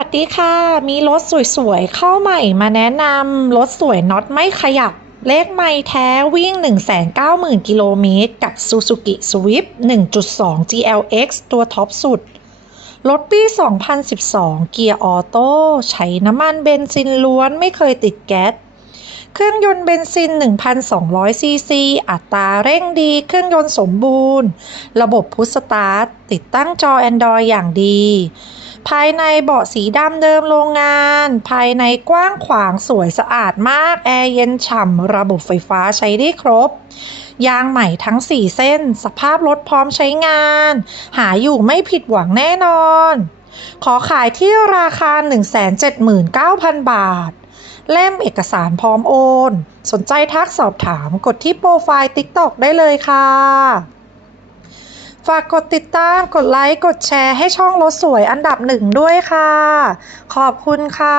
สวัสดีค่ะ มีรถสวยๆ เข้าใหม่มาแนะนำรถสวยน็อตไม่ขยับ เลขไม่แท้วิ่ง 190,000 กิโลเมตร กับ Suzuki Swift 1.2 GLX ตัวท็อปสุด รถปี 2012 เกียร์ออโต้ใช้น้ำมันเบนซินล้วนไม่เคยติดแก๊ส เครื่องยนต์เบนซิน 1,200 ซีซี อัตราเร่งดี เครื่องยนต์สมบูรณ์ ระบบพุชสตาร์ทติดตั้งจอ Android อย่างดี ภายในเบาะสีดำเดิมโรงงาน ภายในกว้างขวางสวยสะอาดมาก แอร์เย็นฉ่ำ ระบบไฟฟ้าใช้ได้ครบ ยางใหม่ทั้ง 4 เส้น สภาพรถพร้อมใช้งาน หาอยู่ไม่ผิดหวังแน่นอน ขอขายที่ราคา 179,000 บาท เล่มเอกสารพร้อมโอน สนใจทักสอบถามกดที่โปรไฟล์ TikTok ได้เลยค่ะ ฝากกดติดตาม กดไลค์ กดแชร์ให้ช่องรถสวยอันดับหนึ่งด้วยค่ะ ขอบคุณค่ะ